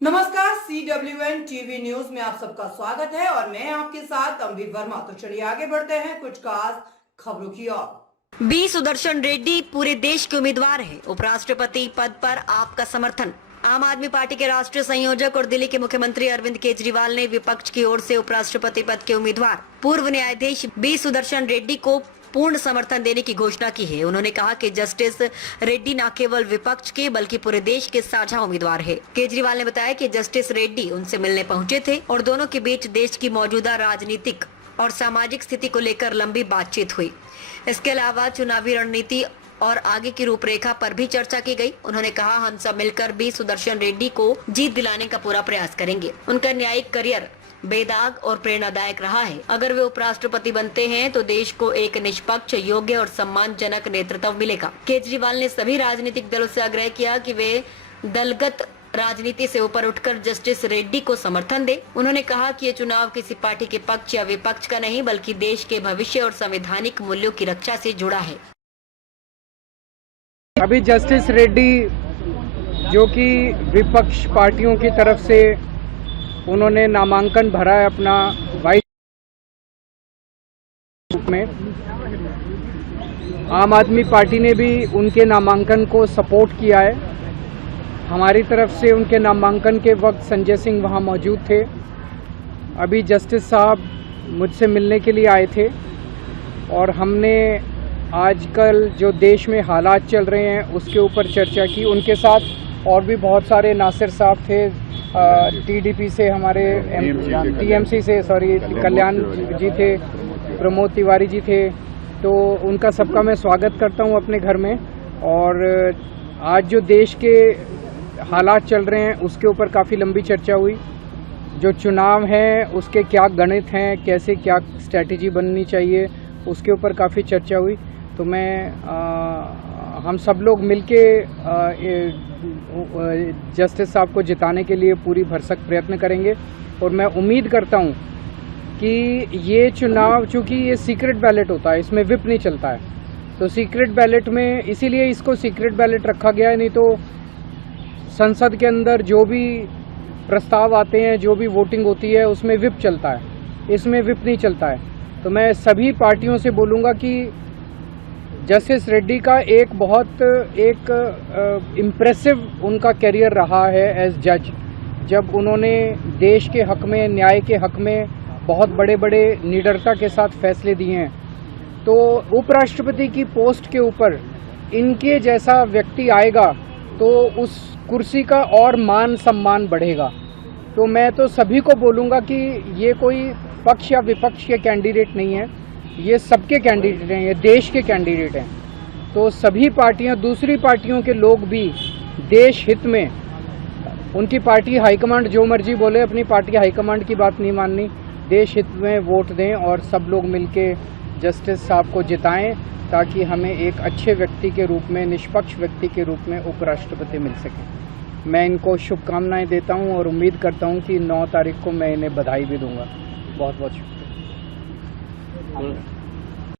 नमस्कार, CWN TV news में आप सबका स्वागत है और मैं आपके साथ अमृत वर्मा। तो चलिए आगे बढ़ते हैं कुछ खास खबरों की ओर। बी सुदर्शन रेड्डी पूरे देश के उम्मीदवार हैं। उपराष्ट्रपति पद पर आपका समर्थन। आम आदमी पार्टी के राष्ट्रीय संयोजक और दिल्ली के मुख्यमंत्री अरविंद केजरीवाल ने विपक्ष की ओर से उपराष्ट्रपति पद के उम्मीदवार पूर्व न्यायाधीश बी सुदर्शन रेड्डी को पूर्ण समर्थन देने की घोषणा की है। उन्होंने कहा कि जस्टिस रेड्डी न केवल विपक्ष के बल्कि पूरे देश के साझा उम्मीदवार है। केजरीवाल ने बताया कि जस्टिस रेड्डी उनसे मिलने पहुंचे थे और दोनों के बीच देश की मौजूदा राजनीतिक और सामाजिक स्थिति को लेकर लंबी बातचीत हुई। इसके अलावा चुनावी रणनीति और आगे की रूपरेखा पर भी चर्चा की गई। उन्होंने कहा, हम सब मिलकर बी सुदर्शन रेड्डी को जीत दिलाने का पूरा प्रयास करेंगे। उनका न्यायिक करियर बेदाग और प्रेरणादायक रहा है। अगर वे उपराष्ट्रपति बनते हैं तो देश को एक निष्पक्ष, योग्य और सम्मानजनक नेतृत्व मिलेगा। केजरीवाल ने सभी राजनीतिक दलों से आग्रह किया कि वे दलगत राजनीति से ऊपर उठकर जस्टिस रेड्डी को समर्थन दे। उन्होंने कहा कि ये चुनाव किसी पार्टी के पक्ष या विपक्ष का नहीं बल्कि देश के भविष्य और संवैधानिक मूल्यों की रक्षा से जुड़ा है। अभी जस्टिस रेड्डी जो कि विपक्ष पार्टियों की तरफ से उन्होंने नामांकन भरा है अपना वाइस में, आम आदमी पार्टी ने भी उनके नामांकन को सपोर्ट किया है। हमारी तरफ से उनके नामांकन के वक्त संजय सिंह वहां मौजूद थे। अभी जस्टिस साहब मुझसे मिलने के लिए आए थे और हमने आजकल जो देश में हालात चल रहे हैं उसके ऊपर चर्चा की। उनके साथ और भी बहुत सारे नासिर साहब थे, TDP से हमारे TMC से कल्याण जी थे, प्रमोद तिवारी जी थे। तो उनका सबका मैं स्वागत करता हूं अपने घर में। और आज जो देश के हालात चल रहे हैं उसके ऊपर काफ़ी लंबी चर्चा हुई। जो चुनाव हैं उसके क्या गणित हैं, कैसे क्या स्ट्रैटेजी बननी चाहिए, उसके ऊपर काफ़ी चर्चा हुई। तो हम सब लोग मिलके जस्टिस साहब को जिताने के लिए पूरी भरसक प्रयत्न करेंगे। और मैं उम्मीद करता हूं कि ये चुनाव, चूँकि ये सीक्रेट बैलेट होता है, इसमें विप नहीं चलता है, तो सीक्रेट बैलेट में इसीलिए इसको सीक्रेट बैलेट रखा गया है। नहीं तो संसद के अंदर जो भी प्रस्ताव आते हैं, जो भी वोटिंग होती है, उसमें विप चलता है, इसमें विप नहीं चलता है। तो मैं सभी पार्टियों से बोलूँगा कि जस्टिस रेड्डी का एक बहुत इम्प्रेसिव उनका करियर रहा है एज जज। जब उन्होंने देश के हक में, न्याय के हक में बहुत बड़े बड़े निडरता के साथ फैसले दिए हैं। तो उपराष्ट्रपति की पोस्ट के ऊपर इनके जैसा व्यक्ति आएगा तो उस कुर्सी का और मान सम्मान बढ़ेगा। तो मैं तो सभी को बोलूँगा कि ये कोई पक्ष या विपक्ष के कैंडिडेट नहीं है, ये सबके कैंडिडेट हैं, ये देश के कैंडिडेट हैं। तो सभी पार्टियां, दूसरी पार्टियों के लोग भी देश हित में, उनकी पार्टी हाईकमांड जो मर्जी बोले, अपनी पार्टी हाईकमांड की बात नहीं माननी, देश हित में वोट दें और सब लोग मिलके जस्टिस साहब को जिताएं ताकि हमें एक अच्छे व्यक्ति के रूप में, निष्पक्ष व्यक्ति के रूप में उपराष्ट्रपति मिल सके। मैं इनको शुभकामनाएं देता हूं और उम्मीद करता हूं कि 9 तारीख को मैं इन्हें बधाई भी दूंगा। बहुत बहुत शुक्रिया।